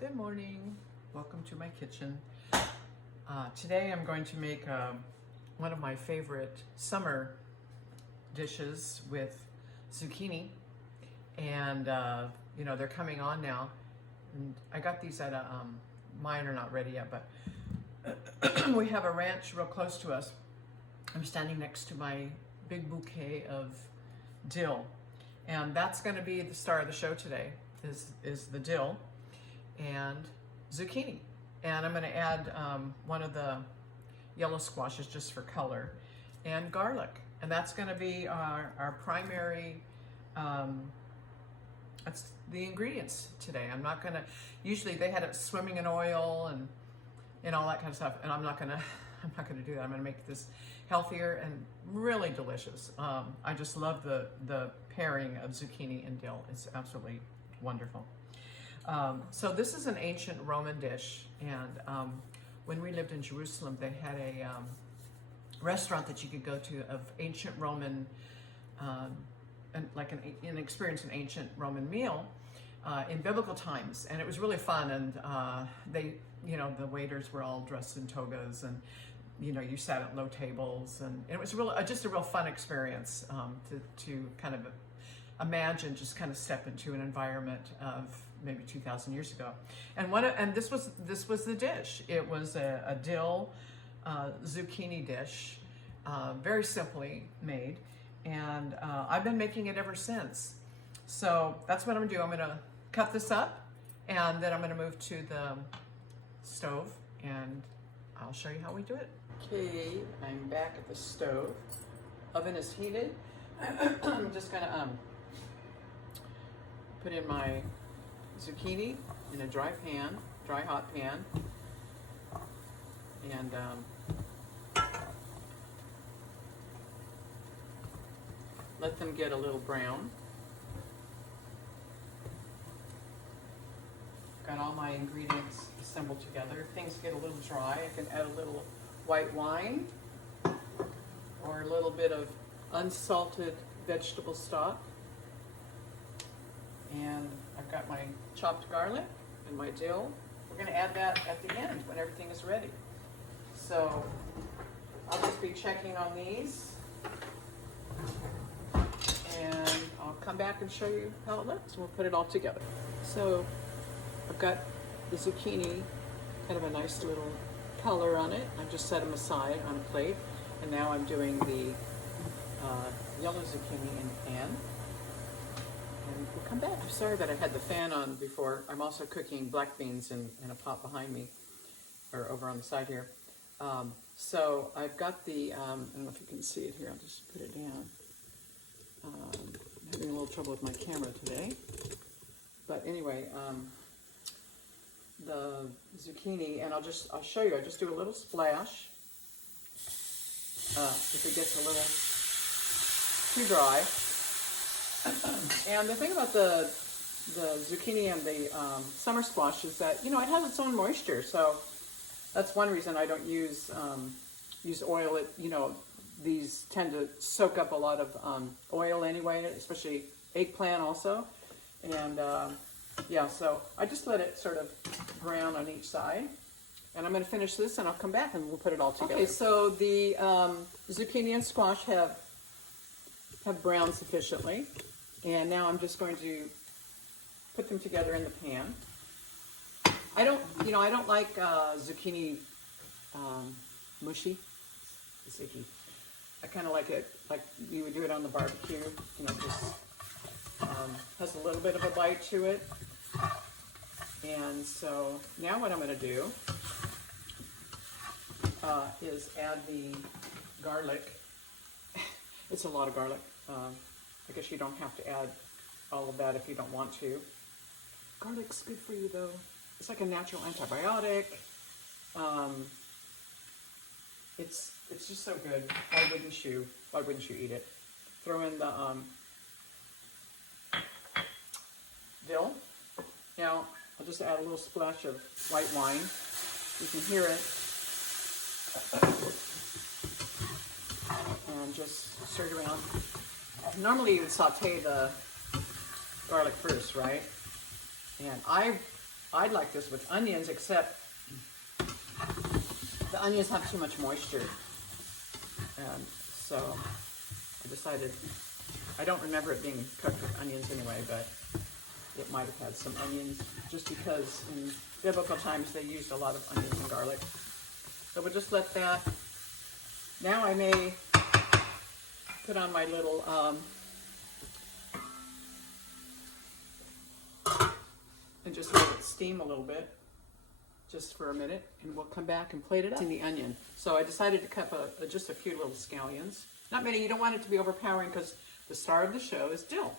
Good morning. Welcome to my kitchen. Today I'm going to make one of my favorite summer dishes with zucchini, and you know, they're coming on now. And I got these at mine are not ready yet, but we have a ranch real close to us. I'm standing next to my big bouquet of dill, and that's going to be the star of the show today. Is the dill and zucchini, and I'm going to add one of the yellow squashes just for color, and garlic, and that's going to be our primary. That's the ingredients today. I'm not going to. Usually they had it swimming in oil and all that kind of stuff, and I'm not going to do that. I'm going to make this healthier and really delicious. I just love the pairing of zucchini and dill. It's absolutely wonderful. So this is an ancient Roman dish, and when we lived in Jerusalem, they had a restaurant that you could go to of ancient Roman, and like an experience an ancient Roman meal in biblical times, and it was really fun. And they, you know, the waiters were all dressed in togas, and you know, you sat at low tables, and it was just a real fun experience to kind of imagine, just kind of step into an environment of maybe 2,000 years ago. And this was the dish. It was a dill zucchini dish, very simply made, and I've been making it ever since. So that's what I'm gonna do. I'm gonna cut this up, and then I'm gonna move to the stove, and I'll show you how we do it. Okay, I'm back at the stove. Oven is heated. I'm just gonna put in my zucchini in a dry hot pan, and let them get a little brown. Got all my ingredients assembled together. If things get a little dry, I can add a little white wine or a little bit of unsalted vegetable stock. And I've got my chopped garlic and my dill. We're going to add that at the end when everything is ready. So I'll just be checking on these, and I'll come back and show you how it looks. We'll put it all together. So I've got the zucchini, kind of a nice little color on it. I've just set them aside on a plate, and now I'm doing the yellow zucchini in the pan. And we'll come back. I'm sorry that I had the fan on before. I'm also cooking black beans in a pot behind me, or over on the side here. So I've got the, I don't know if you can see it here, I'll just put it down. I'm having a little trouble with my camera today. But anyway, the zucchini, and I'll show you, I just do a little splash. If it gets a little too dry. And the thing about the zucchini and the summer squash is that, you know, it has its own moisture. So that's one reason I don't use oil. You know, these tend to soak up a lot of oil anyway, especially eggplant also. And yeah, so I just let it sort of brown on each side. And I'm going to finish this, and I'll come back and we'll put it all together. Okay, so the zucchini and squash have browned sufficiently. And now I'm just going to put them together in the pan. I don't like zucchini mushy. It's icky. I kind of like it like you would do it on the barbecue. You know, just has a little bit of a bite to it. And so now what I'm going to do is add the garlic. It's a lot of garlic. I guess you don't have to add all of that if you don't want to. Garlic's good for you though. It's like a natural antibiotic. It's just so good. Why wouldn't you eat it? Throw in the dill. Now I'll just add a little splash of white wine. You can hear it. And just stir it around. Normally you would saute the garlic first, right? And I I'd like this with onions, except the onions have too much moisture. And so I decided, I don't remember it being cooked with onions anyway, but it might have had some onions just because in biblical times they used a lot of onions and garlic. So we'll just let that. Now I may put on my little and just let it steam a little bit, just for a minute, and we'll come back and plate it up in the onion. So I decided to cut just a few little scallions. Not many. You don't want it to be overpowering because the star of the show is dill.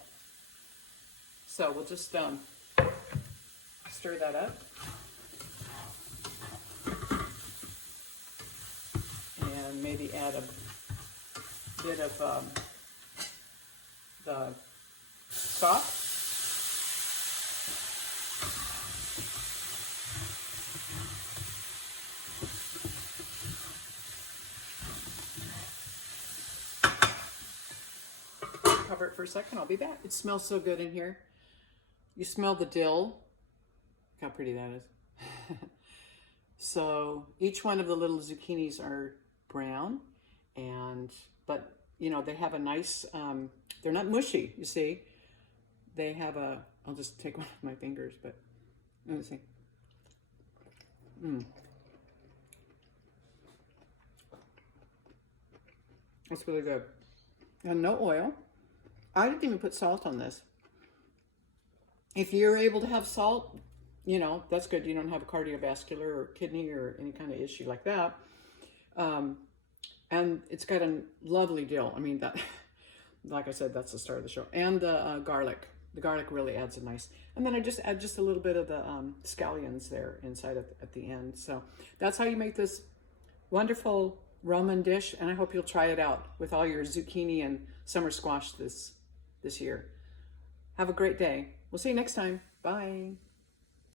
So we'll just stir that up. And maybe add a bit of the sauce. Cover it for a second. I'll be back. It smells so good in here. You smell the dill. Look how pretty that is. So each one of the little zucchinis are brown, but you know, they have a nice, they're not mushy, you see. They have I'll just take one of my fingers, but let me see. That's really good. And no oil. I didn't even put salt on this. If you're able to have salt, you know, that's good. You don't have a cardiovascular or kidney or any kind of issue like that. And it's got a lovely dill. I mean, that, like I said, that's the star of the show. And the garlic. The garlic really adds a nice. And then I just add just a little bit of the scallions there inside at the end. So that's how you make this wonderful Roman dish. And I hope you'll try it out with all your zucchini and summer squash this year. Have a great day. We'll see you next time. Bye.